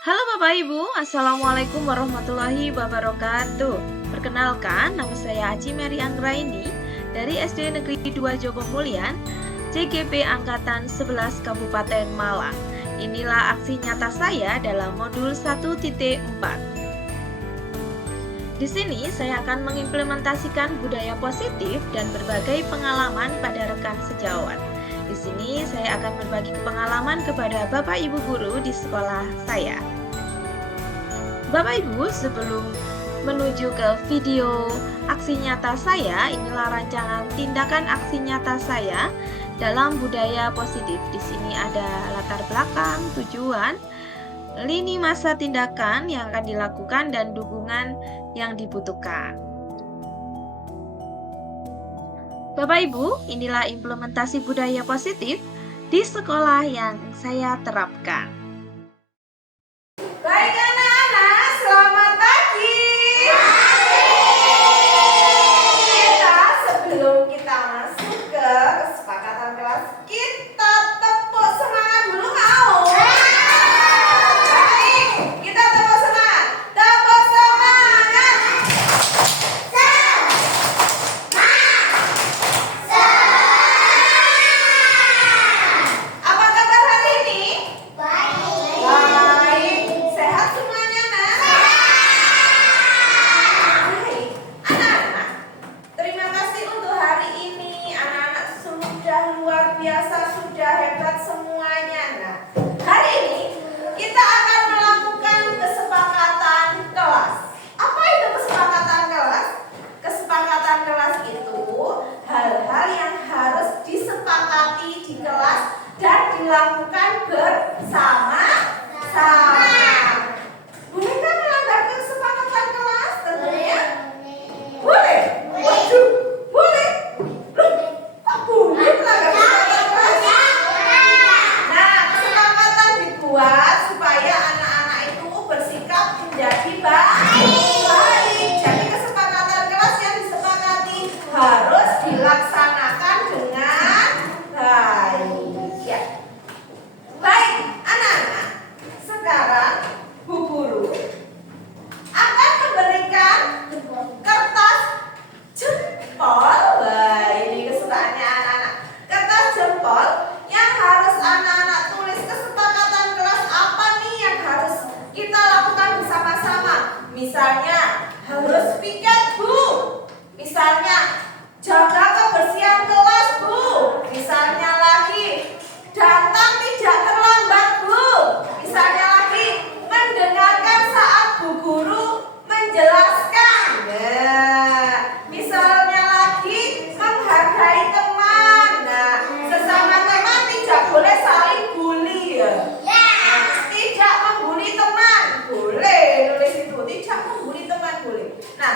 Halo Bapak Ibu, Assalamualaikum warahmatullahi wabarakatuh. Perkenalkan, nama saya Aji Mary Anggraini dari SD Negeri 2 Jogomulyan, CGP Angkatan 11 Kabupaten Malang. Inilah aksi nyata saya dalam modul 1.4. Di sini saya akan mengimplementasikan budaya positif dan berbagai pengalaman pada rekan sejawat. Di sini saya akan berbagi pengalaman kepada Bapak Ibu guru di sekolah saya. Bapak Ibu, sebelum menuju ke video aksi nyata saya, inilah rancangan tindakan aksi nyata saya dalam budaya positif. Di sini ada latar belakang, tujuan, lini masa tindakan yang akan dilakukan dan dukungan yang dibutuhkan. Bapak Ibu, inilah implementasi budaya positif di sekolah yang saya terapkan. Baik anak-anak, selamat pagi. Sebelum kita masuk ke kesepakatan kelas, kita tepuk semangat dulu, mau? Baik, kita tepuk semangat. Tepuk semangat. Apa kabar hari ini? Baik. Sehat semuanya, Nak? Baik. Anak-anak, terima kasih untuk hari ini. Anak-anak sudah luar biasa, sudah hebat semuanya, Nak. Hari ini kita akan melakukan kesepakatan kelas. Apa itu kesepakatan kelas? Kesepakatan kelas itu hal-hal yang harus disepakati di kelas dan dilakukan bersama-sama. Bolehkah melanggar kesepakatan kelas? Tentunya boleh. Waduh, boleh. Loh, kok boleh melanggar kesepakatan kelas? Nah, kesepakatan dibuat supaya anak-anak itu bersikap menjadi baik. Jadi kesepakatan kelas yang disepakati harus dilaksanakan dengan baik. Ya. Baik, anak-anak. Sekarang Bu Guru akan memberikan kertas jempol. Wah, ini kesukaannya anak-anak. Kertas jempol yang harus anak-anak tulis kesepakatan kelas apa nih yang harus kita lakukan bersama-sama. Misalnya harus piket, Bu. Misalnya jaga kebersihan kelas, Bu. Misalnya lagi datang tidak terlambat, Bu. Misalnya lagi mendengarkan saat Bu Guru menjelaskan. Nah, misalnya lagi menghargai teman. Nah, sesama teman tidak boleh saling bully ya. Tidak membuli teman boleh, nulis itu. Tidak membuli teman boleh. Nah,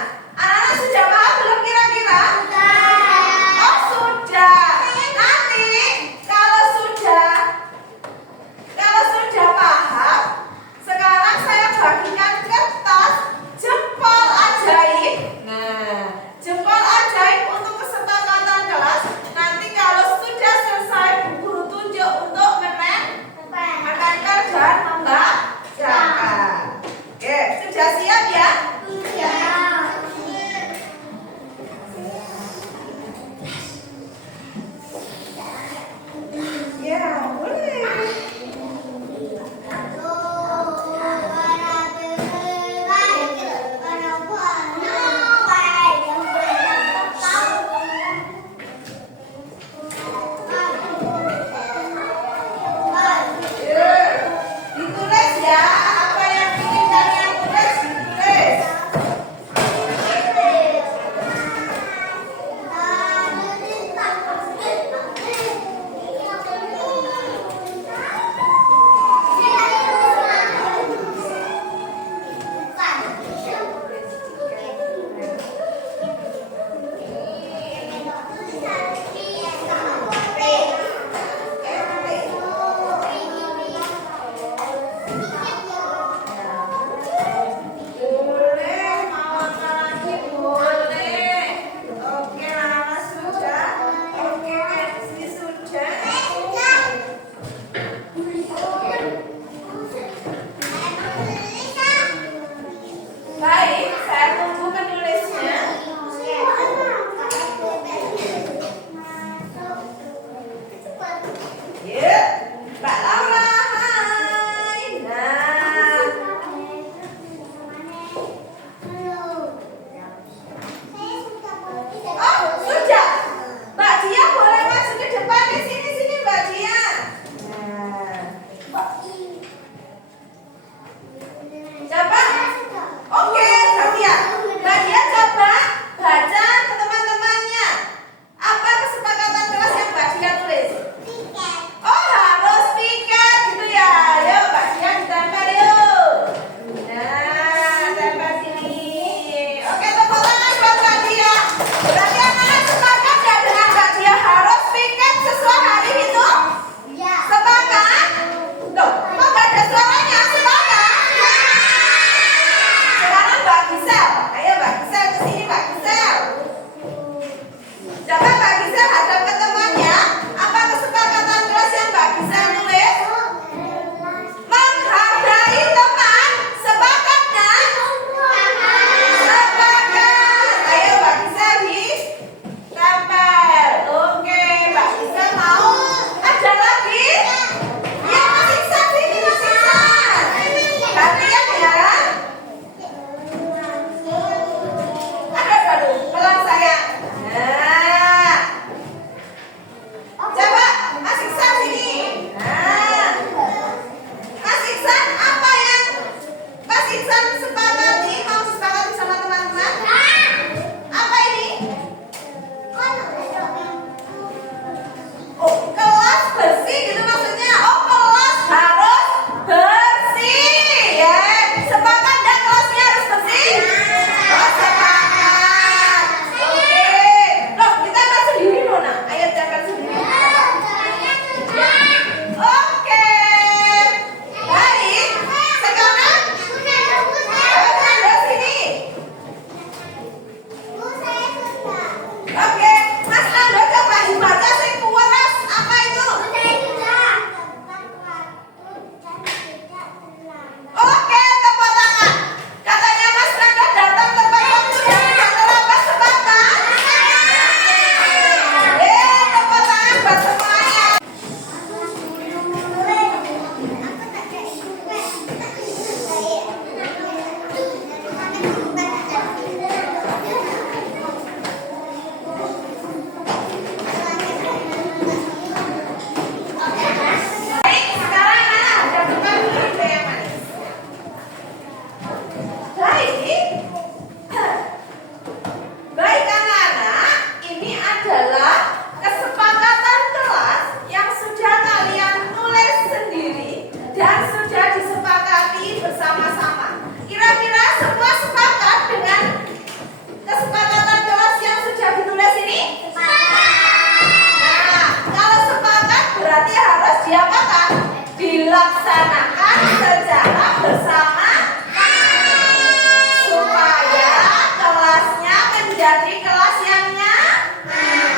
menjadi kelas yang nyaman.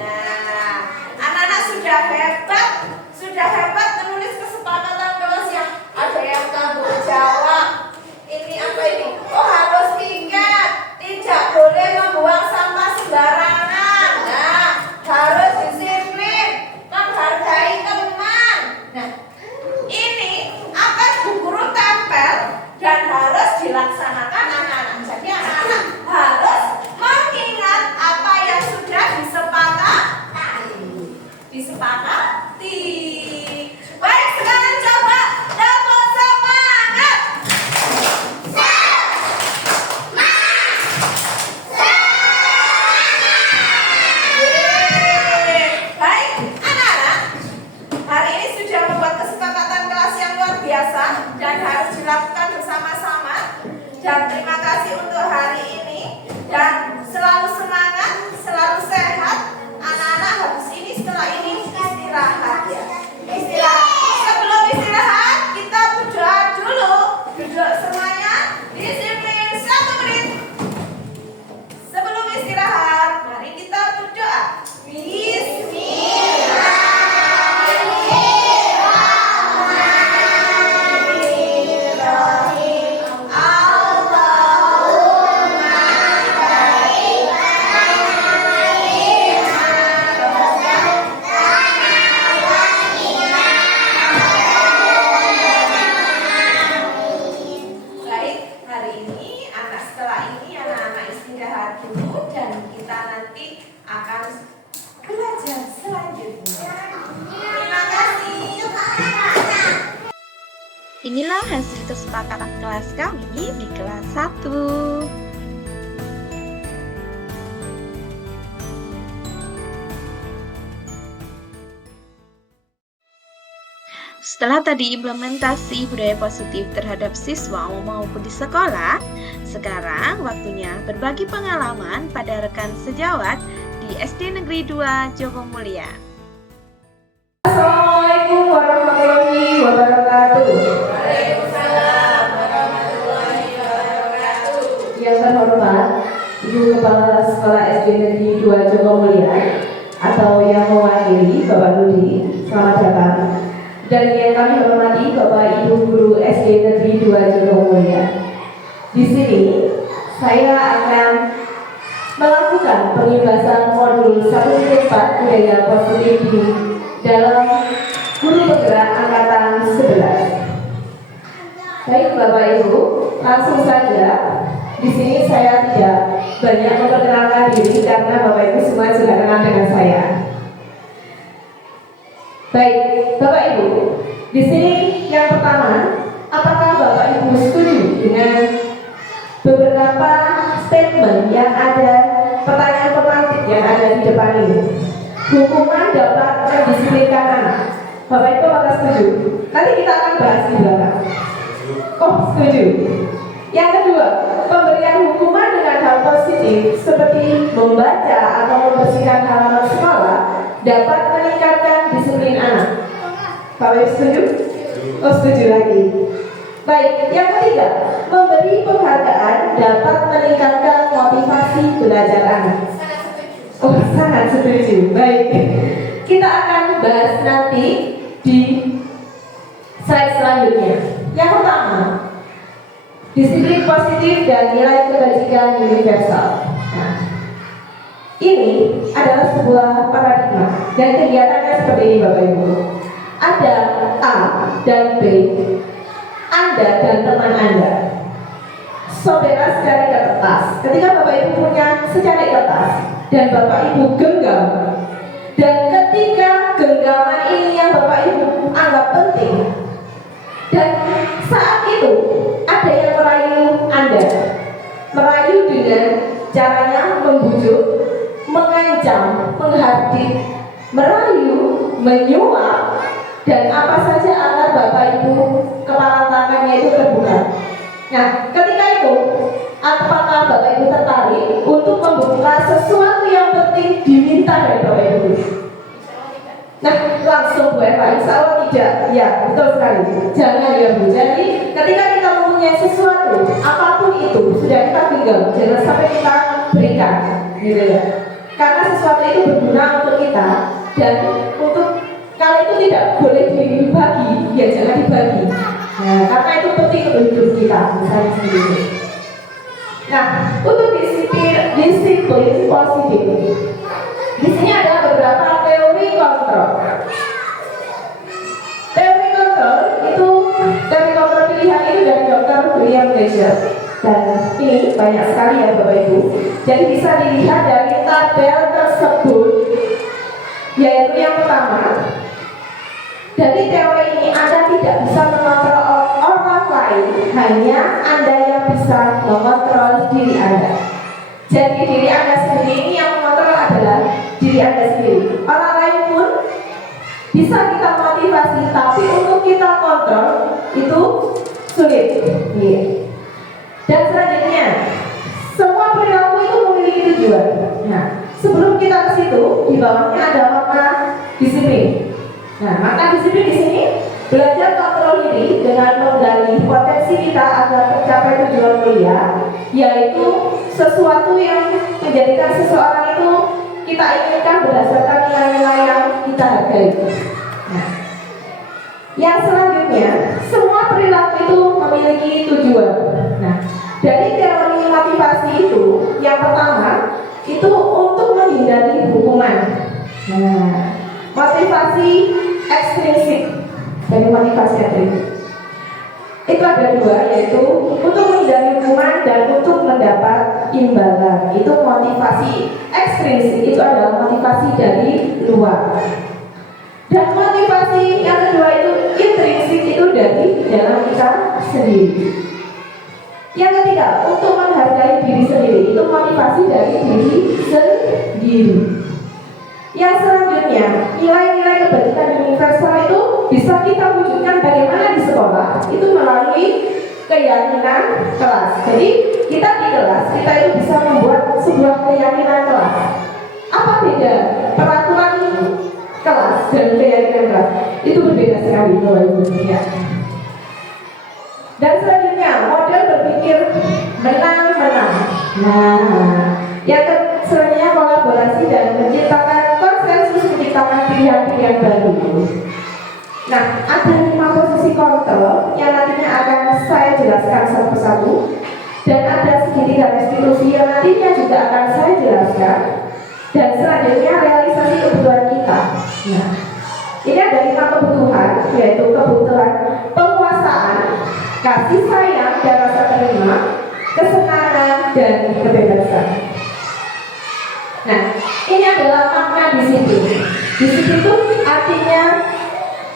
Nah, anak-anak sudah hebat menulis kesepakatan kelas yang ada yang tanggung jawab. Ini apa ini? Oh, harus ingat tidak boleh membuang sampah sembarangan. Nah, harus disiplin, menghargai teman. Nah, ini akan Bu Guru tempel dan harus dilaksanakan anak-anak. Jadi anak-anak harus mengingat apa yang sudah disepakati. Baik, sekarang coba tepuk semangat. Baik, anak-anak, hari ini sudah membuat kesepakatan kelas yang luar biasa dan harus dilakukan bersama-sama. Dan terima kasih untuk hari ini dan selalu semangat, selalu sehat. Anak-anak habis ini setelah ini istirahat ya. Sebelum istirahat kita berdoa dulu. Duduk semuanya, disiplin 1 menit. Sebelum istirahat, mari kita berdoa. Baik, hari ini setelah ini anak-anak istirahat dulu dan kita nanti akan belajar selanjutnya. Terima kasih. Inilah hasil kesepakatan kelas kami di kelas 1. Setelah tadi implementasi budaya positif terhadap siswa maupun di sekolah, sekarang waktunya berbagi pengalaman pada rekan sejawat di SD Negeri 2 Jogomulya. Assalamualaikum warahmatullahi wabarakatuh. Waalaikumsalam warahmatullahi wabarakatuh. Yang terhormat Ibu Kepala Sekolah SD Negeri 2 Jogomulya atau yang mewakili Bapak Ludi, selamat datang. Dan yang kami hormati Bapak Ibu Guru SD Negeri 2 Jogomulya. Di sini saya akan melakukan pengibasan modul 1.4 budaya positif di dalam guru penggerak angkatan 11. Baik Bapak Ibu, langsung saja. Di sini saya tidak banyak memperkenalkan diri karena Bapak Ibu semua sudah kenal dengan saya. Baik, Bapak Ibu, di sini yang pertama, apakah Bapak Ibu setuju dengan beberapa statement yang ada, pertanyaan pemantik yang ada di depan ini? Hukuman dapat mendisiplinkan anak. Bapak Ibu apakah setuju? Nanti kita akan bahas di belakang. Oh, setuju. Yang kedua, pemberian hukuman dengan hal positif seperti membaca atau membersihkan halaman sekolah dapat meningkatkan disiplin anak. Bapak Ibu setuju? Oh, setuju lagi. Baik, yang ketiga, memberi penghargaan dapat meningkatkan motivasi belajar anak. Oh, sangat setuju. Baik, kita akan bahas nanti di slide selanjutnya. Yang pertama, disiplin positif dan nilai kebajikan universal. Nah, ini adalah sebuah paradigma dan kegiatannya seperti ini Bapak Ibu. Ada A dan B, Anda dan teman Anda. Saudara secari kertas. Ketika Bapak Ibu punya secari kertas dan Bapak Ibu genggam, dan ketika genggaman ini yang Bapak Ibu anggap penting, dan saat itu ada yang merayu Anda, merayu dengan caranya membujuk, mengancam, menghardik, merayu, menyuap, dan apa saja agar Bapak Ibu kepala tangannya itu terbuka. Nah, ketika itu, apakah Bapak Ibu tertarik untuk membuka sesuatu yang penting diminta dari Bapak Ibu? Nah, langsung Bu Eva, insya Allah tidak. Ya, betul sekali. Jangan ya Bu. Jadi, ketika kita membuka mempunyai sesuatu, apapun itu sudah kita genggam, jangan sampai kita berikan, gitu ya. Karena sesuatu itu berguna untuk kita dan untuk kalau itu tidak boleh dibagi, ya jangan dibagi. Nah, karena itu penting untuk hidup kita, misalnya sendiri. Nah, untuk disiplin positif, di sini ada beberapa teori kontrol. Teori kontrol itu teori kontrol pilihan itu dari Dr. William Glasser. Dan ini banyak sekali ya Bapak Ibu. Jadi bisa dilihat dari tabel tersebut, yaitu yang pertama, dari teori ini Anda tidak bisa mengontrol orang lain, hanya Anda yang bisa mengontrol diri Anda. Jadi diri Anda sendiri ini yang mengontrol adalah diri Anda sendiri. Orang lain pun bisa kita motivasi, tapi untuk kita kontrol itu sulit. Dan selanjutnya, semua perilaku itu memiliki tujuan. Nah, sebelum kita ke situ, di bawahnya ada makna disiplin. Nah, makna disiplin di sini belajar kontrol diri dengan menggali potensi kita agar tercapai tujuan mulia, yaitu sesuatu yang menjadikan seseorang itu kita inginkan berdasarkan nilai-nilai yang kita hargai. Nah, yang selanjutnya, semua perilaku itu memiliki tujuan. Nah, dari teori motivasi itu, yang pertama itu untuk menghindari hukuman. Nah, motivasi ekstrinsik dari motivasi intrinsik itu ada dua, yaitu untuk menghindari hukuman dan untuk mendapat imbalan. Itu motivasi ekstrinsik, itu adalah motivasi dari luar. Dan motivasi yang kedua itu intrinsik, itu dari dalam kita sendiri. Yang ketiga, untuk menghargai diri sendiri, itu motivasi dari diri sendiri. Yang selanjutnya, nilai-nilai kebajikan universal itu bisa kita wujudkan bagaimana di sekolah, itu melalui keyakinan kelas. Jadi kita di kelas, kita itu bisa membuat sebuah keyakinan kelas. Apa beda peraturan kelas dan keyakinan kelas? Itu berbeda sekali, Bapak Ibu. Ya. Dan selanjutnya, model berpikir menang-menang. Nah, yang selanjutnya kolaborasi dan menciptakan konsensus, menciptakan pilihan-pilihan baru. Nah, ada 5 posisi kontrol yang nantinya akan saya jelaskan satu persatu, dan ada segitiga restitusi yang nantinya juga akan saya jelaskan. Dan selanjutnya realisasi kebutuhan kita. Nah, ini ada 5 kebutuhan, yaitu kebutuhan penguasaan, kasih sayang dan rasa terima, kesenangan dan kebebasan. Nah, ini adalah makna disiplin. Disiplin itu artinya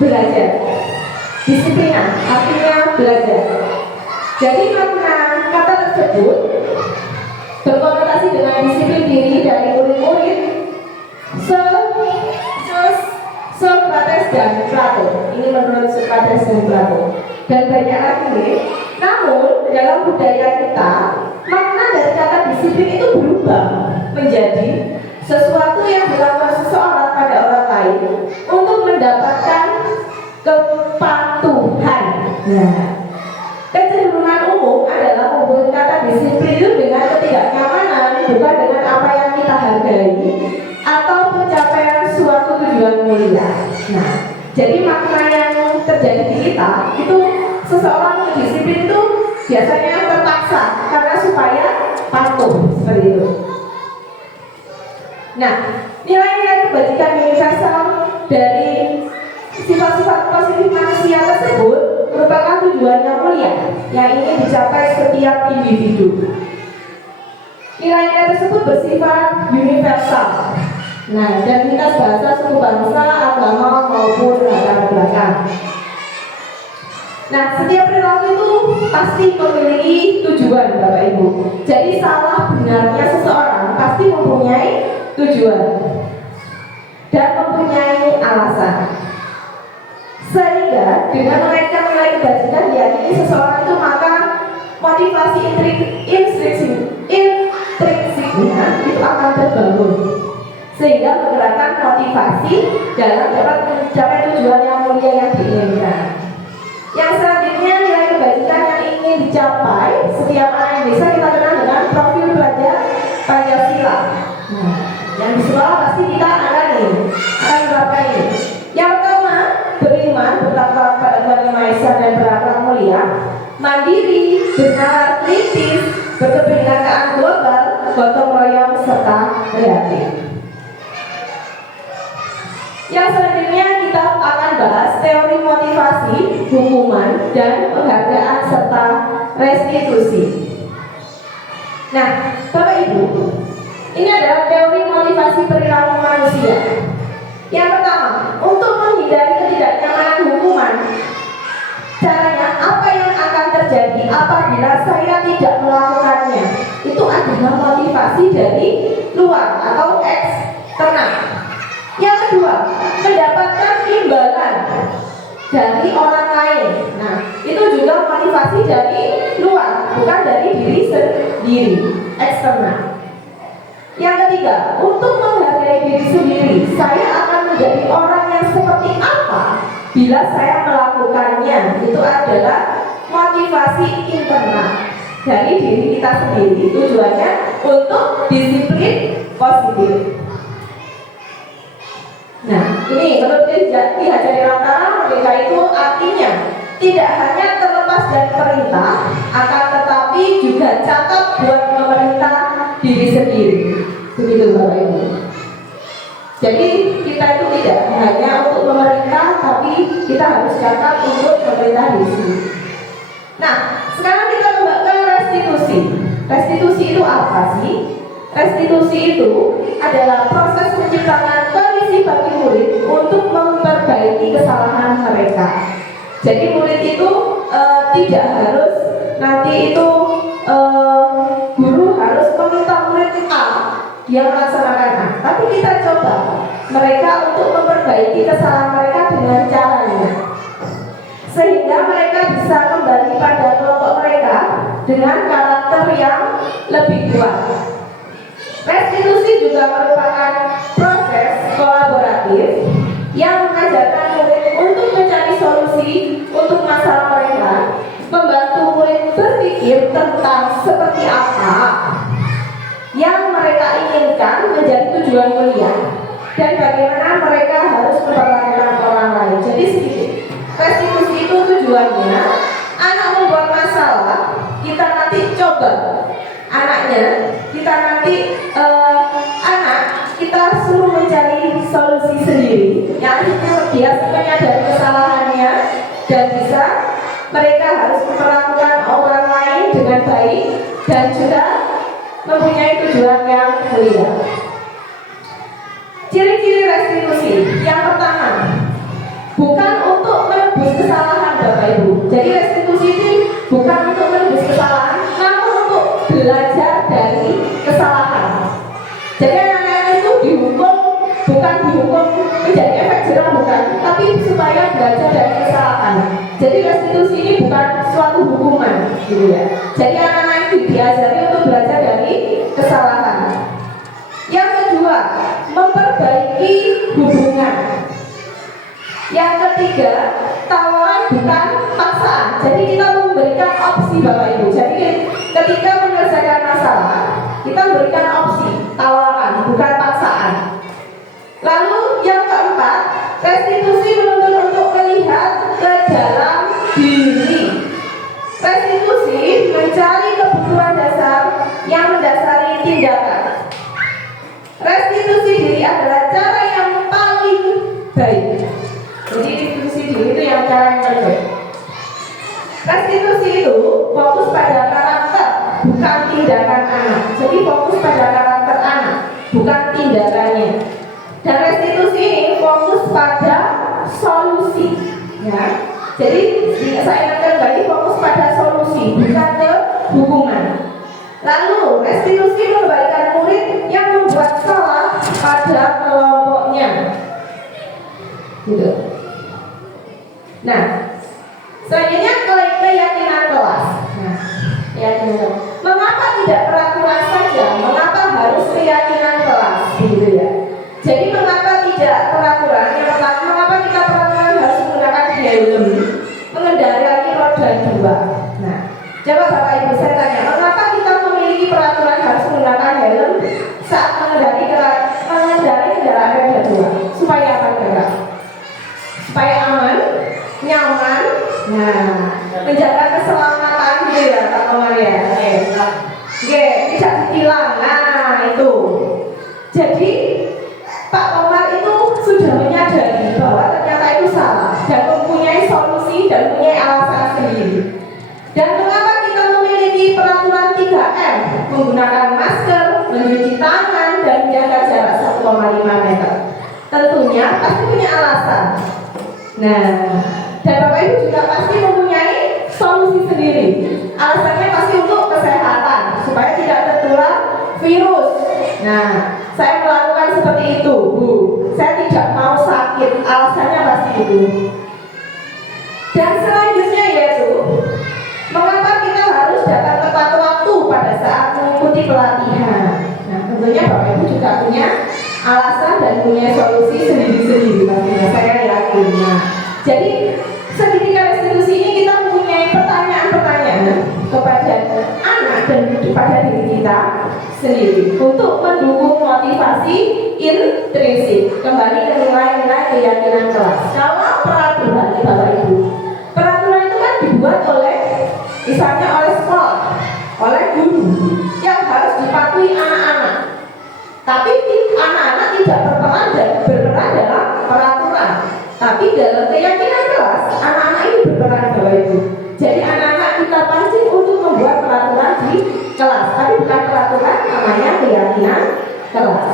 belajar. Disiplinan artinya belajar. Jadi makna kata tersebut berkonotasi dengan disiplin diri dari murid-murid Sokrates dan Plato. Ini menurut Sokrates dan Plato. Dan banyak lagi. Namun dalam budaya kita, makna dari kata disiplin itu berubah menjadi sesuatu yang dilakukan seseorang pada orang lain untuk mendapatkan kepatuhan. Nah, kecenderungan umum adalah menghubungkan kata disiplin itu dengan ketidaknyamanan, bukan dengan apa yang kita hargai atau pencapaian suatu tujuan mulia. Nah, jadi makna yang terjadi di kita itu seseorang disiplin itu biasanya terpaksa karena supaya patuh, seperti itu. Nah, nilai-nilai kebajikan universal dari sifat-sifat positif manusia tersebut merupakan tujuan yang mulia yang ingin dicapai setiap individu. Nilai-nilai tersebut bersifat universal. Nah, dan lintas bahasa, suku bangsa, agama maupun latar belakang. Nah, setiap perilaku itu pasti memiliki tujuan, Bapak Ibu. Jadi salah benarnya seseorang pasti mempunyai tujuan dan mempunyai alasan. Sehingga dengan menaikkan nilai kebajikan diyakini seseorang itu, maka motivasi intrinsiknya itu akan terbangun, sehingga menggerakkan motivasi dalam dapat mencapai tujuan yang mulia yang diinginkan. Yang selanjutnya, nilai kebajikan yang ingin dicapai hukuman, dan penghargaan serta restitusi. Nah, Bapak Ibu, ini adalah teori motivasi perilaku manusia. Yang pertama, untuk menghindari ketidaknyamanan hukuman, caranya apa yang akan terjadi apabila saya tidak melakukannya? Itu adalah motivasi dari luar atau eksternal. Yang kedua, mendapatkan imbalan dari orang lain. Nah, itu juga motivasi dari luar, bukan dari diri sendiri, eksternal. Yang ketiga, untuk menghargai diri sendiri, saya akan menjadi orang yang seperti apa bila saya melakukannya. Itu adalah motivasi internal dari diri kita sendiri. Tujuannya untuk disiplin positif. Nah, ini menurut Ki Hajar Dewantara, merdeka itu artinya tidak hanya terlepas dari perintah, akan tetapi juga catat buat memerintah diri sendiri. Begitu Bapak Ibu. Jadi kita itu tidak hanya untuk memerintah, tapi kita harus catat untuk memerintah diri sendiri. Nah, sekarang kita kembali ke restitusi. Restitusi itu apa sih? Restitusi itu adalah proses menciptakan kondisi bagi murid untuk memperbaiki kesalahan mereka. Jadi murid itu tidak harus nanti itu guru harus meminta murid A dia melaksanakan A, tapi kita coba mereka untuk memperbaiki kesalahan mereka dengan caranya, sehingga mereka bisa kembali pada kelompok mereka dengan karakter yang lebih kuat. Restitusi juga merupakan proses kolaboratif yang mengajarkan murid untuk mencari solusi untuk masalah mereka, membantu murid berpikir tentang seperti apa yang mereka inginkan menjadi tujuan kuliah dan bagaimana mereka harus memperlakukan orang lain. Jadi sedikit, restitusi itu tujuannya anak membuat masalah, kita nanti coba anaknya, kita nanti anak kita suruh mencari solusi sendiri, yang akhirnya dia menyadari kesalahannya dan bisa mereka harus memperlakukan orang lain dengan baik dan juga mempunyai tujuan yang mulia. Ciri-ciri restitusi yang pertama, bukan untuk menebus kesalahan Bapak Ibu. Jadi restitusi ini bukan untuk menebus kesalahan, namun untuk belajar dari kesalahan. Jadi anak-anak itu dihukum, bukan dihukum menjadi efek jerah, bukan, tapi supaya belajar dari kesalahan. Jadi restitusi ini bukan suatu hukuman, gitu ya. Jadi anak-anak itu diajari untuk belajar dari kesalahan. Yang kedua, memperbaiki hubungan. Yang ketiga, tawaran bukan paksaan. Jadi kita memberikan opsi Bapak Ibu. Jadi ketika menyelesaikan masalah, kita memberikan opsi, tawaran bukan paksaan. Lalu yang keempat, restitusi menuntut untuk melihat ke dalam diri. Restitusi mencari kebutuhan dasar yang mendasari tindakan. Restitusi diri adalah cara yang paling baik. Jadi restitusi diri itu yang cara yang terbaik. Restitusi itu fokus pada karakter, bukan tindakan anak. Jadi fokus pada karakter anak, bukan tindakannya. Dan restitusi ini fokus pada solusi, ya. Jadi saya ingatkan kembali, fokus pada solusi, bukan ke hukuman. Lalu restitusi mengembalikan murid yang membuat salah pada kelompoknya, gitu. Nah, selanjutnya keyakinan kelas. Nah, keyakinan. Mengapa tidak peraturan saja? Mengapa harus keyakinan kelas? Gitu ya. Jadi mengapa tidak peraturan? Yang pertama, mengapa kita peraturan harus menggunakan helm mengendarai roda 2? Nah, coba Bapak Ibu saya tanya, mengapa kita memiliki peraturan harus menggunakan helm saat mengendarai kendaraan roda 2? Supaya apa kira? Supaya aman, nyaman, nah, menjaga keselamatan gitu ya Pak Komar ya. Tidak ditilang. Nah, itu. Jadi Pak Komar itu sudah menyadari bahwa ternyata itu salah dan mempunyai solusi dan punya alasan sendiri. Dan mengapa kita memiliki peraturan 3M, menggunakan masker, mencuci tangan, dan menjaga jarak 1,5 meter? Tentunya pasti punya alasan. Nah, dan Bapak Ibu juga pasti mempunyai solusi sendiri. Alasannya pasti untuk kesehatan, supaya tidak tertular virus. Nah, saya melakukan seperti itu, Bu. Saya tidak mau sakit, alasannya pasti itu. Dan selanjutnya yaitu, mengapa kita harus datang tepat waktu pada saat mengikuti pelatihan? Nah, tentunya Bapak Ibu juga punya alasan dan punya solusi sendiri-sendiri, pastinya saya yakin. Nah, jadi seketika restitusi ini kita mempunyai pertanyaan-pertanyaan kepada anak dan kepada diri kita sendiri untuk mendukung motivasi intrinsik, kembali ke nilai-nilai keyakinan kelas. Kalau peraturan, Bapak Ibu, peraturan itu kan dibuat oleh, misalnya oleh sekolah, oleh guru, yang harus dipatuhi anak-anak. Tapi anak-anak tidak berperan dalam peraturan, tapi dalam keyakinan kelas anak-anak ini berperan, Bapak Ibu. Jadi anak-anak kita pancing untuk membuat peraturan di kelas, tapi bukan peraturan, namanya keyakinan kelas.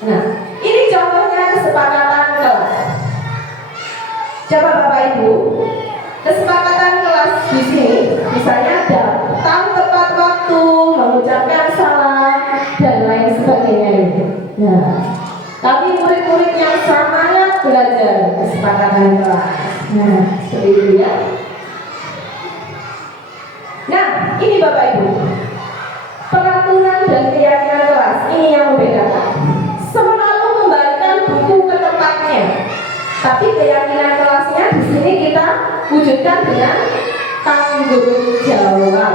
Nah, ini contohnya kesepakatan kelas. Coba Bapak Ibu, kesepakatan kelas di sini, misalnya datang tepat waktu, mengucapkan salam, dan lain sebagainya. Nah, tapi murid-murid yang semangat belajar kesepakatan kelas. Nah, seperti itu ya. Nah, ini Bapak Ibu, peraturan dan keyakinan kelas ini yang membedakan. Selalu kembalikan buku ke tempatnya, tapi keyakinan kelasnya di sini kita wujudkan dengan tanggung jawab.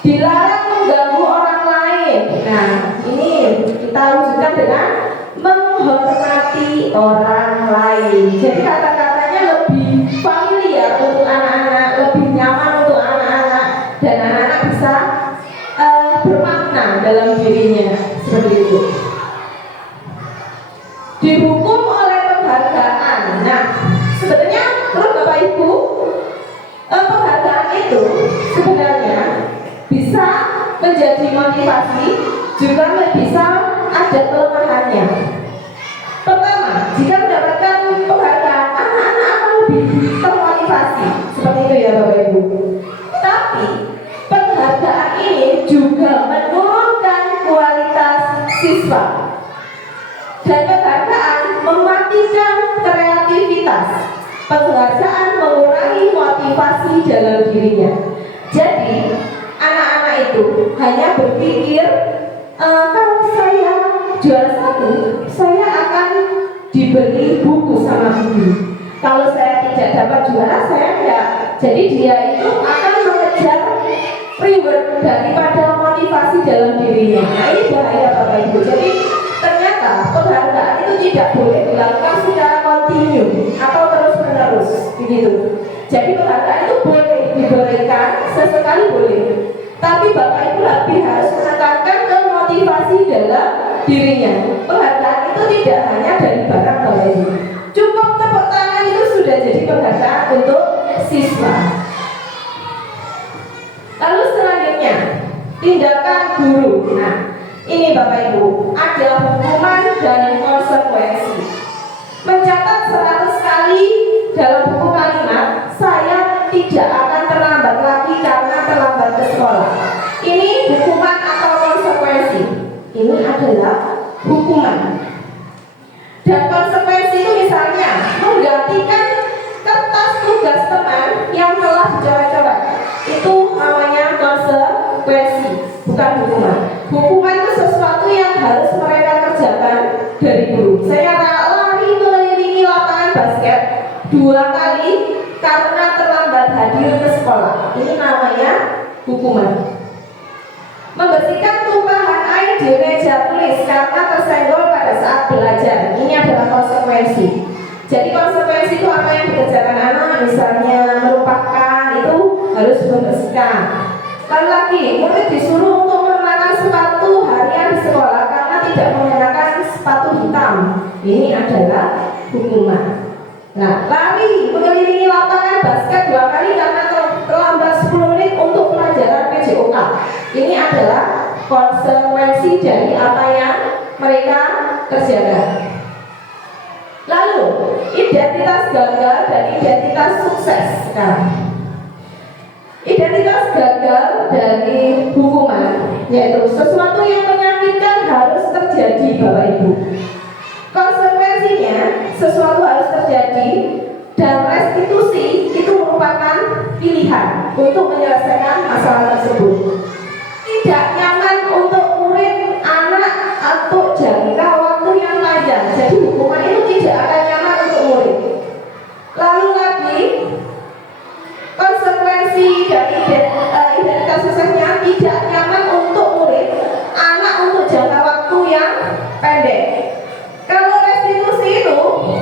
Dilarang mengganggu orang lain. Nah, ini kita wujudkan dengan menghormati orang lain. Jadi kata-katanya lebih familiar untuk anak-anak, lebih nyaman untuk anak-anak, dan anak-anak bisa bermakna dalam dirinya. Seperti itu. Dihukum oleh penghargaan. Nah, sebenarnya menurut Bapak Ibu, penghargaan itu sebenarnya bisa menjadi motivasi, juga bisa ada kelemahannya. Pertama, jika mendapatkan penghargaan, anak-anak akan lebih termotivasi. Seperti itu ya Bapak Ibu. Tapi penghargaan ini juga menurunkan kualitas siswa. Dan penghargaan mematikan kreativitas. Penghargaan mengurangi motivasi dalam dirinya. Jadi anak-anak itu hanya berpikir, kalau saya juara 1, saya akan diberi buku sama guru. Kalau saya tidak dapat juara, saya enggak. Jadi dia itu akan mengejar reward daripada motivasi dalam dirinya. Nah, ini bahaya Bapak Ibu. Jadi ternyata penghargaan itu tidak boleh dilakukan secara kontinu atau terus-menerus begitu. Jadi penghargaan itu boleh diberikan sesekali boleh, tapi Bapak Ibu lebih harus menekankan ke motivasi dalam dirinya. Penghargaan itu tidak hanya dari barang Bapak Ibu. Cukup tepuk tangan itu sudah jadi penghargaan untuk siswa. Lalu selanjutnya, tindakan guru. Nah, ini Bapak Ibu, ada hukuman dan konsekuensi. Mencatat 100 kali dalam buku kalimat, saya tidak akan terlambat lagi karena terlambat ke sekolah. Ini hukuman atau konsekuensi? Ini adalah hukuman. Dan konsekuensi itu misalnya menggantikan kertas tugas teman yang telah dicoret-coret. Itu namanya konsekuensi, bukan hukuman. Hukuman itu sesuatu yang harus mereka kerjakan dari guru. Saya lari mengelilingi lapangan basket 2 kali karena terlambat hadir ke sekolah. Ini namanya hukuman. Membersihkan tumpahan air di meja tulis karena tersenggol pada saat belajar. Ini adalah konsekuensi. Jadi konsekuensi itu apa yang dikerjakan anak, misalnya melupakan, itu harus membersihkan. Lalu lagi, murid disuruh untuk mengenakan sepatu harian di sekolah karena tidak mengenakan sepatu hitam. Ini adalah hukuman. Nah, lari mengelilingi lapangan basket 2 kali karena terlambat 10 menit untuk pelajaran PJOK. Ini adalah konsekuensi dari apa yang mereka kerjakan. Lalu, identitas gagal dan identitas sukses sekarang. Identitas gagal dari hukuman yaitu sesuatu yang menyakitkan harus terjadi, Bapak Ibu. Konsekuensinya sesuatu harus terjadi dan restitusi itu merupakan pilihan untuk menyelesaikan masalah tersebut. Tidak nyaman untuk murid, anak, atau jangka waktu yang panjang. Jadi hukuman itu tidak akan nyaman untuk murid. Lalu lagi konsekuensi dari identitas suksesnya tidak nyaman untuk murid, anak untuk jangka waktu yang pendek. Kalau restitusi itu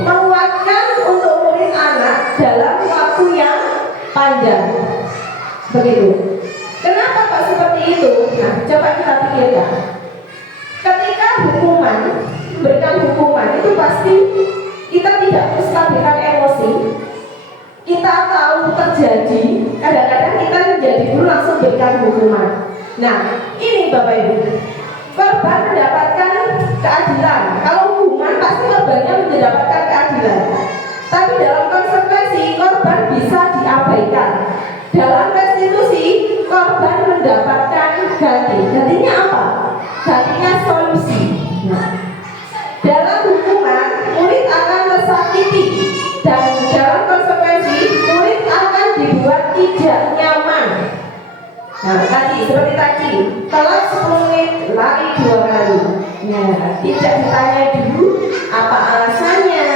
menguatkan untuk murid anak dalam waktu yang panjang. Begitu. Kenapa Pak seperti itu? Nah, coba kita pikirkan. Ketika memberikan hukuman itu pasti kita tidak menstabilkan emosi. Kita tahu terjadi, kadang-kadang kita menjadi guru langsung berikan hukuman. Nah, ini Bapak Ibu, korban mendapatkan keadilan. Kalau hukuman pasti korbannya mendapatkan keadilan. Tapi dalam konsekuensi korban bisa diabaikan. Dalam restitusi korban mendapatkan ganti. Gantinya apa? Gantinya solusi. Nah, dalam hukuman murid akan tersakiti dan dalam konsekuensi murid akan dibuat tidak nyaman. Nah, seperti tadi, telat 10 menit, lari 2 kali. Nah, tidak ditanya dulu apa alasannya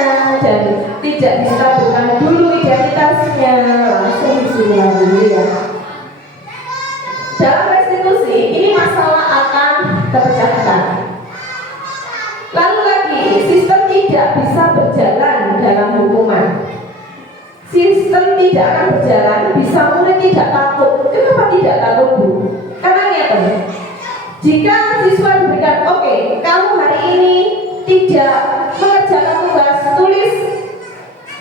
dan tidak distabilkan dulu identitasnya, langsung disuruh dulu ya. Dalam restitusi ini masalah akan terpecahkan. Lalu lagi, sistem tidak bisa berjalan dalam hukuman. Sistem tidak akan berjalan, bisa murid tidak takut. Kenapa tidak takut, Bu? Karena nyata. Jika siswa diberikan, oke, kamu hari ini tidak mengerjakan tugas, tulis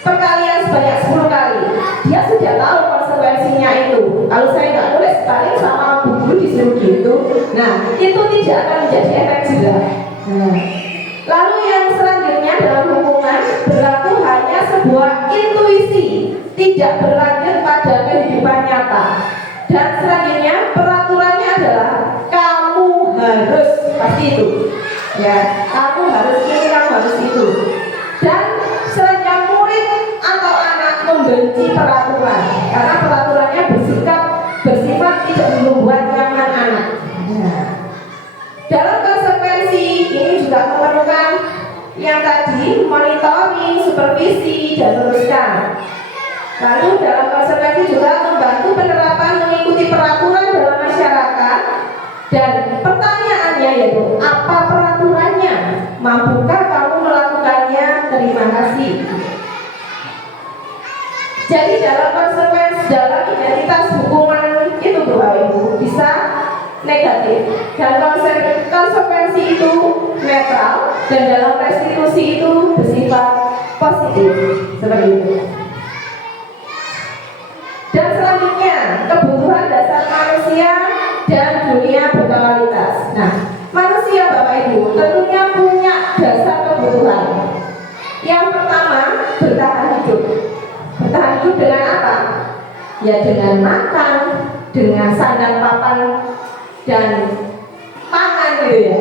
perkalian sebanyak 10 kali. Dia sudah tahu konsekuensinya itu. Kalau saya nggak tulis, paling sama Bu Guru disuruh gitu. Nah, itu tidak akan menjadi efek jerah. Nah, lalu yang selanjutnya dalam hukuman berlaku hanya sebuah intuisi, tidak berlanjut pada kehidupan nyata. Dan selanjutnya peraturannya adalah kamu harus pasti itu, ya, kamu harus ini, kamu harus itu. Dan selanjutnya murid atau anak membenci peraturan karena peraturannya bersifat tidak membuat nyaman anak. Nah, dalam konsekuensi ini juga memerlukan yang tadi monitoring, supervisi, dan teruskan. Lalu dalam konsekuensi juga membantu penerapan mengikuti peraturan dalam masyarakat. Dan pertanyaannya yaitu apa peraturannya? Mampukah kamu melakukannya? Terima kasih. Jadi dalam konsekuensi, dalam identitas hukuman itu Bapak Ibu bisa negatif dan konsekuensi itu netral dan dalam restitusi itu bersifat positif seperti itu. Dan selanjutnya kebutuhan dasar manusia dan dunia berkualitas. Nah, manusia Bapak Ibu tentunya punya dasar kebutuhan. Yang pertama bertahan hidup. Bertahan hidup dengan apa? Ya dengan makan, dengan sandang papan dan pangan gitu ya.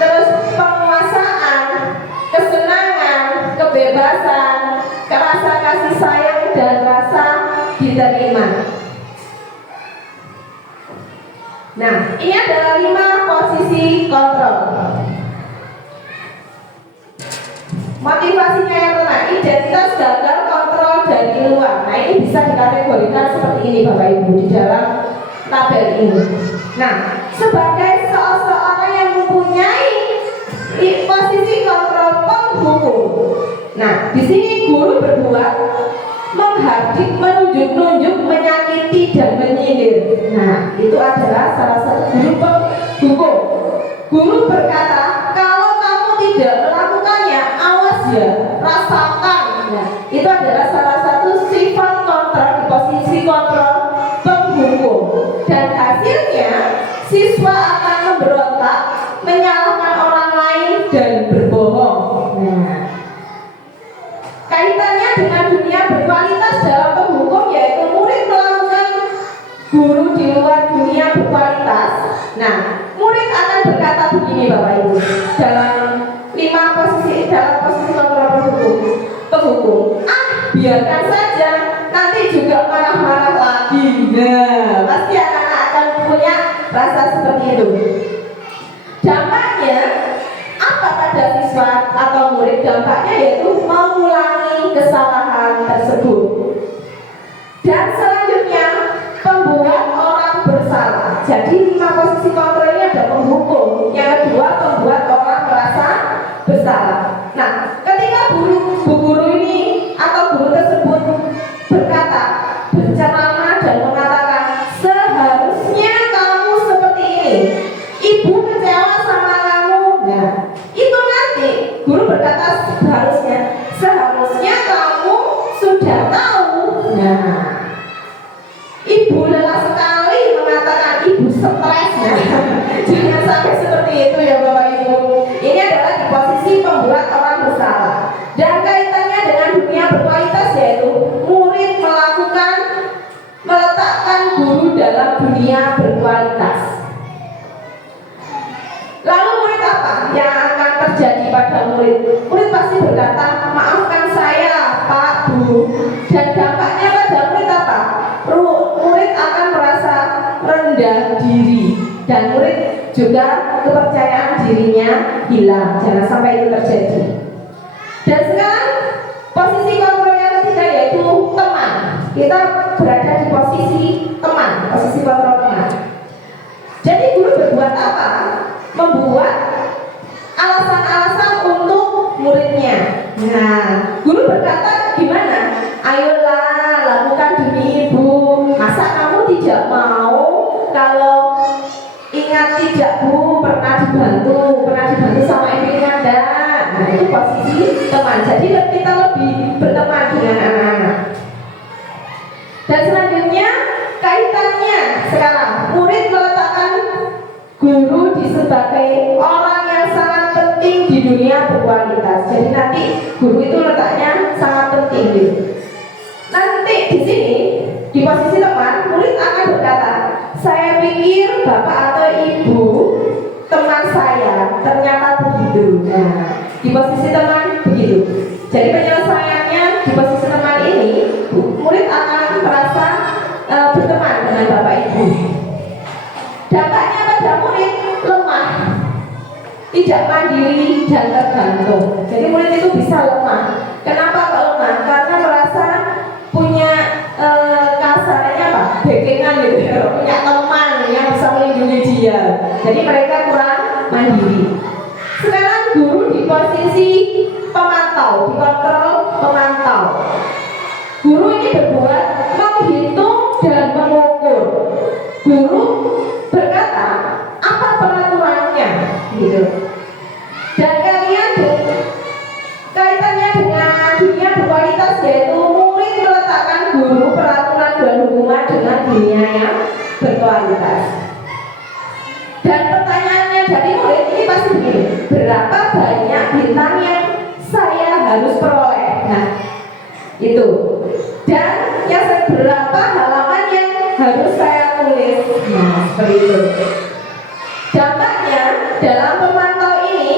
Terus penguasaan, kesenangan, kebebasan, rasa kasih sayang dan rasa diterima. Nah, ini adalah 5 posisi kontrol. Motivasinya yang pertama, identitas gagal kontrol dari luar. Nah, ini bisa dikategorikan seperti ini Bapak Ibu di dalam tabel ini. Nah, sebagai seorang yang mempunyai posisi kontrol penghukum. Nah, di sini guru berbuat menghardik, menunjuk-nunjuk, menyakiti dan menyindir. Nah, itu adalah salah satu guru penghukum. Guru berkata, kalau kamu tidak melakukannya, awas ya, rasakan. Nah, itu adalah posisi kontrol penghukum, dan hasilnya siswa akan memberontak, menyalahkan orang lain dan berbohong. Nah, kaitannya dengan dunia berkualitas dalam penghukum yaitu murid melakukan guru di luar dunia berkualitas. Nah, murid akan berkata begini Bapak Ibu, dalam posisi kontrol penghukum. Biarkan saja, nanti juga marah-marah lagi. Nah, pasti anak-anak akan punya rasa seperti itu. Dampaknya apa pada siswa atau murid? Dampaknya yaitu mengulangi kesalahan tersebut. Dan selanjutnya membuat orang bersalah. Jadi 5 posisi kontrol ini ada penghukum. Yang kedua membuat orang merasa bersalah. Nah, ketika bu guru ini atau guru tersebut berceramah dan mengatakan seharusnya kamu seperti ini, ibu kecewa sama kamu. Nah, itu nanti guru berkata seharusnya kamu sudah tahu. Nah, ibu lelah sekali mengatakan ibu stres. Nah, jangan sampai seperti itu ya Bapak Ibu. Ini adalah di posisi membuat orang bersalah. Dan kaitannya dengan dunia berkualitas yaitu murid meletakkan guru dalam dunia berkualitas. Lalu murid apa yang akan terjadi pada murid? Murid pasti berkata, maafkan saya Pak Bu. Dan dampaknya pada murid apa? Murid akan merasa rendah diri. Dan murid juga kepercayaan dirinya hilang. Jangan sampai itu terjadi. Dan sekarang posisi kontrol yang ketiga yaitu teman. Kita berada di posisi teman, posisi kontrol teman. Jadi guru berbuat apa? Membuat alasan-alasan untuk muridnya. Nah, guru berkata gimana? Ayolah lakukan demi ibu. Masa kamu tidak mau? Kalau ingat tidak Bu, pernah dibantu sama ibunya enggak? Nah, itu posisi teman. Jadi kita lebih berteman dengan anak-anak. Dan selanjutnya kaitannya sekarang murid meletakkan guru sebagai orang yang sangat penting di dunia berkualitas. Jadi nanti guru itu letaknya sangat penting gitu. Nanti di sini di posisi teman, murid akan berkata, saya pikir bapak atau ibu teman saya ternyata begitu. Nah, di posisi teman begitu. Jadi penyelesaiannya di posisi teman ini, murid akan merasa berteman dengan bapak ibu. Dampaknya pada murid lemah, tidak mandiri dan tergantung. Jadi murid itu bisa lemah. Kenapa kok lemah? Karena merasa punya kasarannya apa? Bekengan gitu ya, punya teman yang bisa melindungi dia. Jadi mereka kurang mandiri. Sekarang guru di posisi pemantau, dikontrol pemantau. Guru ini berbuat menghitung dan mengukur. Guru berkata apa peraturannya, gitu. Dan kalian kaitannya dengan dunia berkualitas yaitu murid meletakkan guru, peraturan dan hukuman dengan dunia yang berkualitas. Dan pertanyaannya dari murid ini pasti begini, berapa banyak bintang yang saya harus peroleh? Nah, itu. Dan yang berapa halaman yang harus saya tulis? Nah, seperti itu. Dampaknya dalam pemantau ini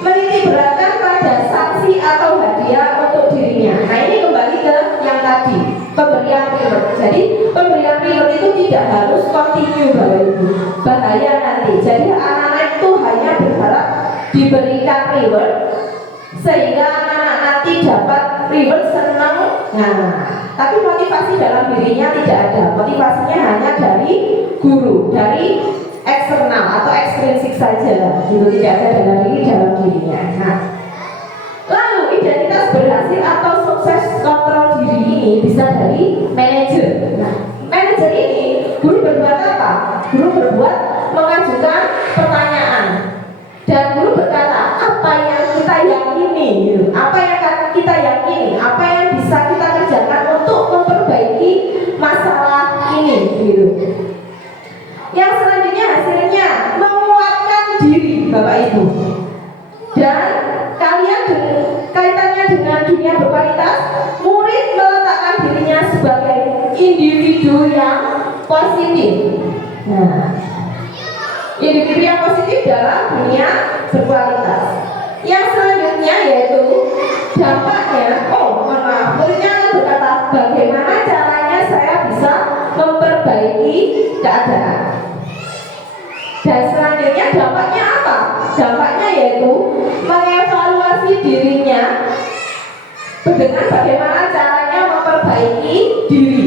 menitik beratkan pada sanksi atau hadiah untuk dirinya. Nah, ini kembali ke yang tadi, pemberian reward. Jadi pemberian reward itu tidak harus continue Bapak Ibu, bahaya nanti. Jadi anak-anak itu hanya berharap diberikan reward sehingga anak-anak nanti dapat reward senang. Nah, tapi motivasi dalam dirinya tidak ada. Motivasinya hanya dari guru, dari eksternal atau ekstrinsik saja, gitu, tidak ada dalam dirinya. Nah, lalu identitas berhasil atau sukses kontrol diri ini bisa dari manajer. Nah, manajer ini guru berbuat apa? Guru berbuat mengajukan pertanyaan dan guru berkata apa yang kita yakini, gitu. Apa yang kita yakini, apa yang bisa kita kerjakan untuk memperbaiki masalah individu yang positif. Nah, individu yang positif dalam dunia berkualitas. Yang selanjutnya yaitu dampaknya. Mohon maaf, muridnya akan berkata bagaimana caranya saya bisa memperbaiki keadaan. Dan selanjutnya dampaknya apa? Dampaknya yaitu mengevaluasi dirinya dengan bagaimana caranya memperbaiki diri.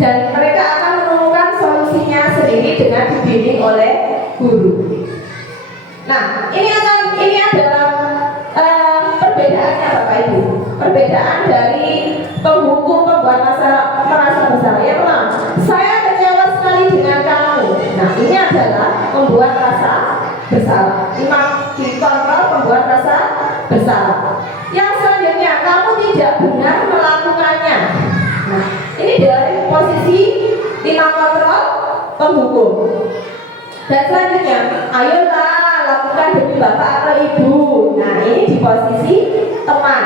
Dan mereka akan menemukan solusinya sendiri dengan dibimbing oleh guru. Nah, ini adalah perbedaannya Bapak Ibu. Perbedaan dari penghukum pembuat merasa bersalah. Yang pertama, saya kecewa sekali dengan kamu. Nah, ini adalah membuat rasa bersalah. Dikontrol membuat rasa bersalah. Yang selanjutnya, kamu tidak benar melakukannya. Nah, ini dari posisi lima kontrol penghukum. Dan selanjutnya, ayolah lakukan demi bapak atau ibu. Nah, ini di posisi teman.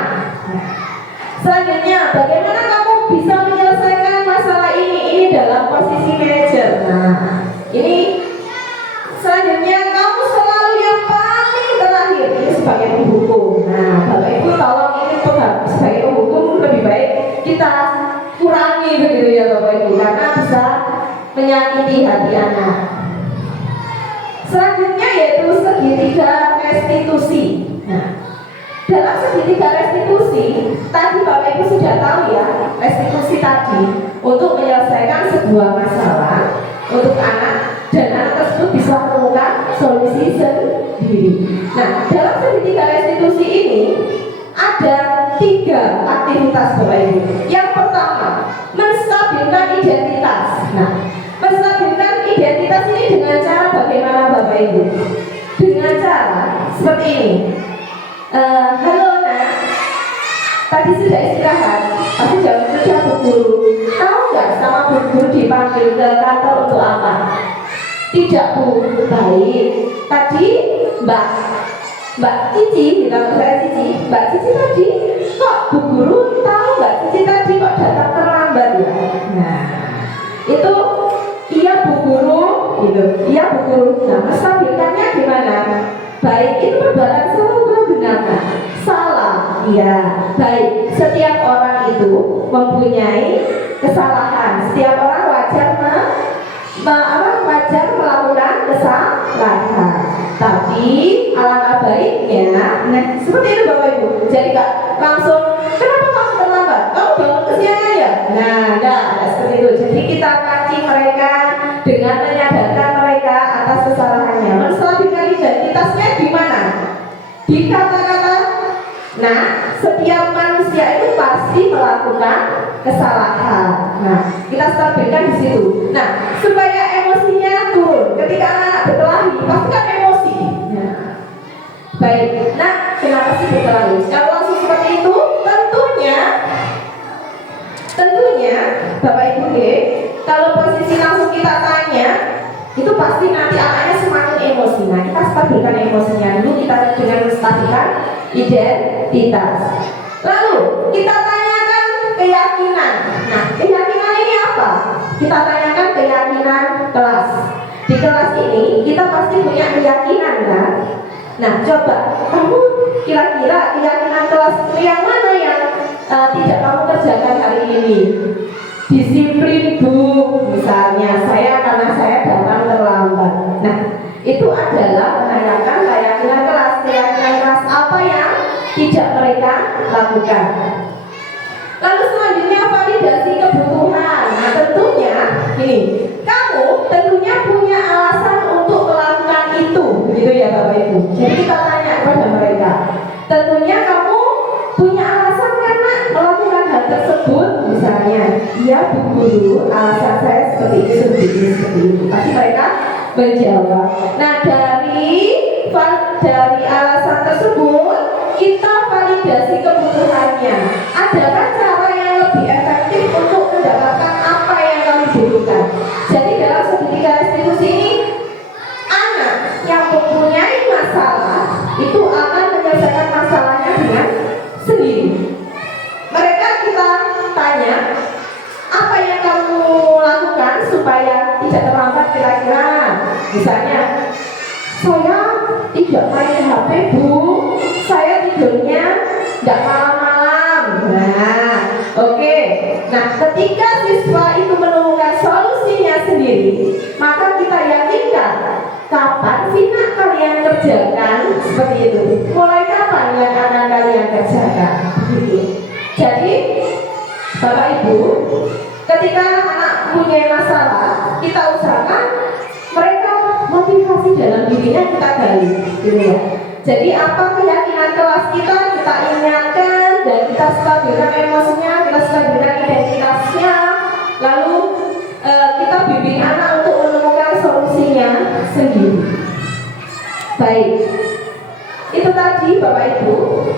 Nah, selanjutnya, bagaimana kamu bisa menyelesaikan masalah ini? Ini dalam posisi manajer. Nah, ini selanjutnya, kamu selalu yang paling terakhir. Ini sebagai penghukum. Nah, Bapak Ibu tolong ini sebagai penghukum lebih baik kita kurangi begitu ya Bapak Ibu, karena bisa menyakiti hati anak. Selanjutnya yaitu segitiga restitusi. Nah, dalam segitiga restitusi, tadi Bapak Ibu sudah tahu ya, restitusi tadi untuk menyelesaikan sebuah masalah untuk anak, dan anak tersebut bisa menemukan solusi sendiri. Nah, dalam segitiga restitusi ini ada 3 aktivitas Bapak Ibu. Yang pertama, menstabilkan identitas. Nah, menstabilkan identitas ini dengan cara bagaimana Bapak Ibu? Dengan cara seperti ini. Halo nak, tadi sudah istirahat, pasti jam kerja Bu Guru. Tahu nggak sama Bu Guru dipanggil ke kantor untuk apa? Tidak Bu, baik. Tadi Mbak Cici, kalau saya Cici, Mbak Cici tadi kok Bu Guru tahu Mbak Cici tadi kok datang terlambat ya? Nah, itu iya Bu Guru, gitu. Iya Bu Guru. Nah, menstabilkannya gimana? Baik, itu perbuatan salah atau benar? Salah, iya. Baik, setiap orang itu mempunyai kesalahan. Setiap orang wajar wajar melakukan kesalahan. Tapi alangkah baiknya, nah seperti itu Bapak Ibu. Jadi Kak langsung, kenapa kamu terlambat? Kamu bangun kesiangan ya? Nah, enggak seperti itu. Jadi kita kaji mereka dengan menyadarkan mereka atas kesalahannya. Menstabilkan identitasnya di mana? Di kata-kata. Nah, setiap manusia itu pasti melakukan kesalahan. Nah, kita stabilkan di situ. Nah, supaya emosinya turun. Ketika anak berkelahi, pasti kan emosi. Nah, baik. Nah, kenapa sih berkelahi? Kalau langsung seperti itu, tentunya Bapak Ibu kalau posisi langsung kita tanya, itu pasti nanti anaknya semakin emosi. Nah, kita stabilkan emosinya dulu, kita dengan menstabilkan identitas. Lalu kita tanyakan keyakinan. Nah, keyakinan ini apa? Kita tanyakan keyakinan kelas. Di kelas ini kita pasti punya keyakinan kan? Nah, coba kamu kira-kira keyakinan kelas yang mana yang tidak kamu kerjakan hari ini? Disiplin Bu, misalnya karena saya datang terlambat. Nah, itu adalah menanyakan keyakinan kelas apa yang tidak mereka lakukan. Lalu selanjutnya validasi kebutuhan. Nah, tentunya ini kamu tentunya punya alasan untuk melakukan itu, begitu ya Bapak Ibu. Jadi kita tanya kepada mereka, tentunya kamu punya alasan karena melakukan hal tersebut, misalnya, iya Bu Guru, alasan saya seperti itu. Pasti mereka menjawab. Nah, dari alasan tersebut kita validasi kebutuhannya. Adakah cara yang lebih efektif untuk mendapatkan apa yang kamu butuhkan? Jadi dalam segitiga restitusi ini, anak yang mempunyai masalah itu akan menyelesaikan masalahnya dengan sendiri. Mereka kita tanya, apa yang kamu misalnya, saya tidak main HP Bu, saya tidurnya tidak malam-malam. Nah, oke. Nah, ketika siswa itu menemukan solusinya sendiri, maka kita yakinkan kapan sih nak kalian kerjakan seperti itu. Mulai kapan yang akan kalian kerjakan? Begitu. Jadi, Bapak Ibu, ketika anak punya masalah, kita usahakan mereka motivasi dalam dirinya kita gali, gitu ya. Jadi apa keyakinan kelas kita ingatkan dan kita stabilkan emosinya, kita stabilkan identitasnya, lalu kita bimbing anak untuk menemukan solusinya sendiri. Baik, itu tadi Bapak Ibu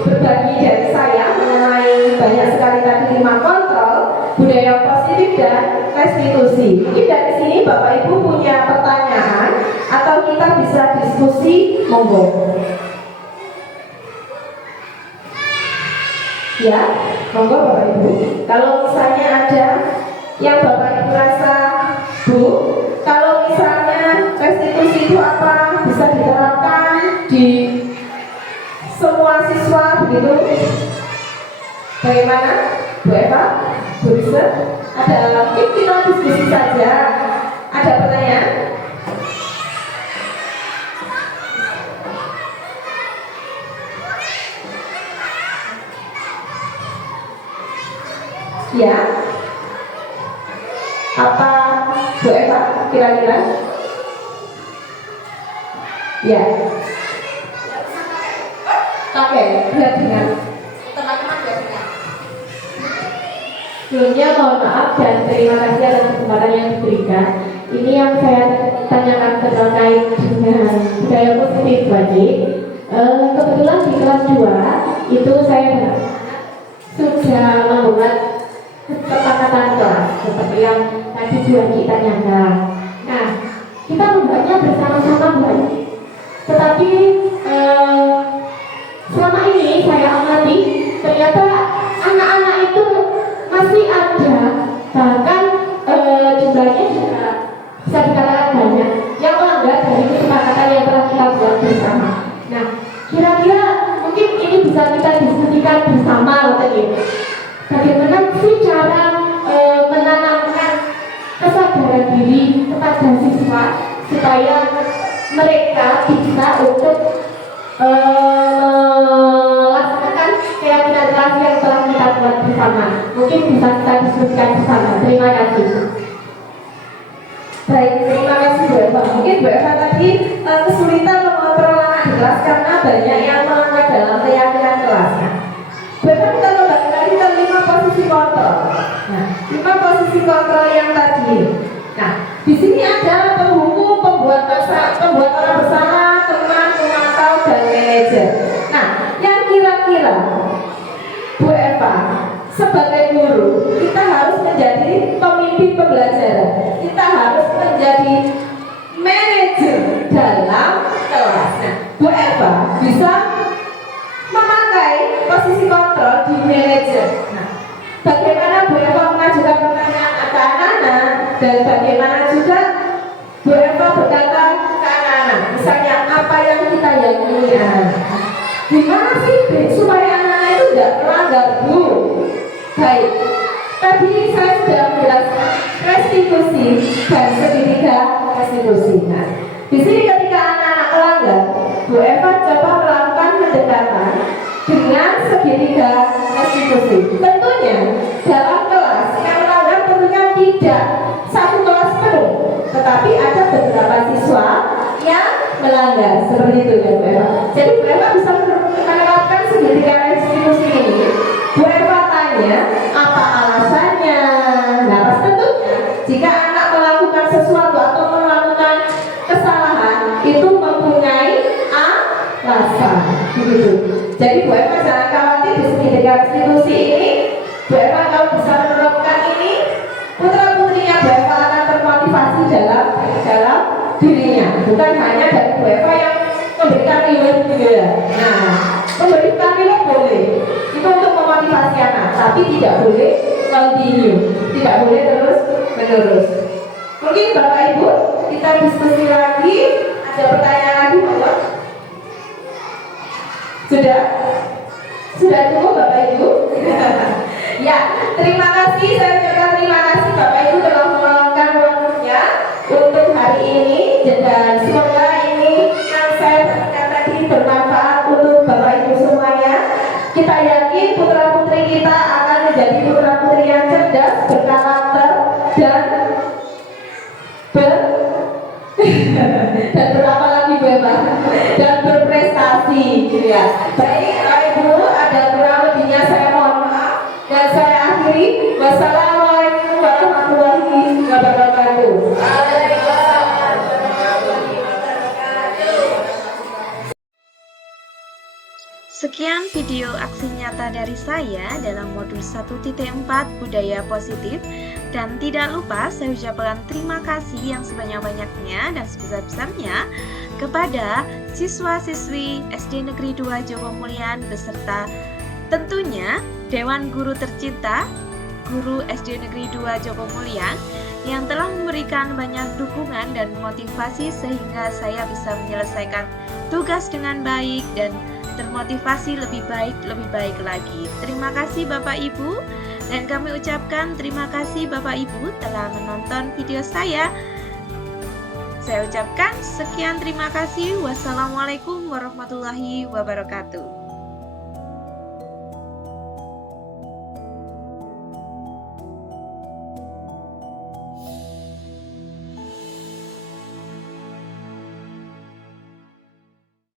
berbagi dari saya mengenai banyak sekali tadi 5 kontrol, budaya positif dan restitusi. Mungkin dari sini Bapak Ibu punya pertanyaan atau kita bisa diskusi, monggo. Ya, monggo Bapak Ibu. Kalau misalnya ada yang Bapak Ibu rasa, Bu, kalau misalnya restitusi itu apa bisa diterapkan di semua siswa begitu? Bagaimana, Bu Eva, Bu Risa? Ada, mungkin kita diskusi saja. Ada pertanyaan? Ya. Apa Bu Eva kira-kira? Ya. Oke, lihat dengan Teman-teman biasanya. Sebelumnya mohon maaf dan terima kasih atas kesempatan yang diberikan. Ini yang saya tanyakan terkait dengan budaya positif tadi. Kebetulan di kelas 2 itu saya sudah membuat kesepakatan kelas seperti yang tadi Bu Haji tanyakan. Nah, kita membuatnya bersama-sama Bu Haji. Tetapi selama ini saya amati ternyata anak-anak itu masih ada, bahkan jumlahnya juga bisa dikatakan banyak yang melanggar dari kesepakatan yang telah kita buat bersama. Nah, kira-kira mungkin ini bisa kita diskusikan bersama tadi. Bagaimana sih cara menanamkan kesadaran diri kepada siswa supaya mereka bisa untuk melaksanakan keyakinan kelas yang telah kita buat bersama. Mungkin bisa kita diskusikan bersama. Terima kasih. baik, terima kasih Bu Eva. Mungkin Bu Eva tadi kesulitan mengontrol anak di kelas karena banyak yang melanggar dalam keyakinan kelasnya. Bu Eva, kita kembali lagi ke 5 posisi kontrol. Nah, 5 posisi kontrol yang tadi. Nah, di sini ada penghukum, pembuat orang bersama, teman, pemantau, dan manajer. Nah, yang kira-kira Bu Eva sebagai guru, kita harus menjadi pemimpin pembelajaran. Kita harus menjadi manajer dalam kelas. Nah, Bu Eva bisa memakai posisi kontrol di manajer. Nah, bagaimana Bu Eva mengajukan pertanyaan ke anak-anak dan bagaimana juga Bu Eva berkata ke anak-anak. Misalnya apa yang kita yakini anak. Gimana sih supaya anak-anak itu tidak melanggar Bu? Baik, tadi saya sudah menjelaskan restitusi dan segitiga restitusi. Nah, di sini ketika anak-anak melanggar, Bu Eva coba melakukan pendekatan dengan segitiga restitusi. Tentunya dalam kelas yang melanggar tentunya tidak satu kelas penuh, tetapi ada beberapa siswa yang melanggar seperti itu ya Bu Eva. Jadi Bu Eva bisa menerapkan segitiga restitusi ini. Bu Eva tanya apa alasannya. Nah, tentunya jika anak melakukan sesuatu atau melakukan kesalahan itu mempunyai alasan, begitu. Jadi Bu Eva jangan khawatir di segitiga restitusi ini. Bu Eva kalau bisa menerapkan ini, putra putrinya Bu Eva akan termotivasi dalam dirinya, bukan hanya dari Bu Eva yang memberikan reward juga. Nah, memberikan reward boleh, itu untuk memotivasi anak, tapi tidak boleh continue, tidak boleh terus menerus. Mungkin Bapak Ibu kita diskusi lagi. Ada pertanyaan lagi, Bapak? Sudah? Sudah cukup, Bapak Ibu? Ya, terima kasih. Saya ucapkan terima kasih Bapak Ibu telah meluangkan waktunya untuk hari ini, dan semoga ini yang saya sampaikan tadi bermanfaat untuk Bapak Ibu semuanya. Kita yakin putra putri kita akan menjadi putra putri yang cerdas, berkarakter, dan dan berapa lagi Bapak? Dan berprestasi, gitu ya. Baik, Bapak Ibu, ada kurang lebihnya saya mohon maaf dan saya akhiri. Wassalamualaikum warahmatullahi wabarakatuh. Sekian video aksi nyata dari saya dalam modul 1.4 budaya positif, dan tidak lupa saya ucapkan terima kasih yang sebanyak-banyaknya dan sebesar-besarnya kepada siswa-siswi SD Negeri 2 Jogomulyan beserta tentunya Dewan Guru tercinta Guru SD Negeri 2 Jogomulyan yang telah memberikan banyak dukungan dan motivasi sehingga saya bisa menyelesaikan tugas dengan baik dan termotivasi lebih baik lagi. Terima kasih Bapak Ibu, dan kami ucapkan terima kasih Bapak Ibu telah menonton video saya. Saya ucapkan sekian terima kasih. Wassalamualaikum warahmatullahi wabarakatuh.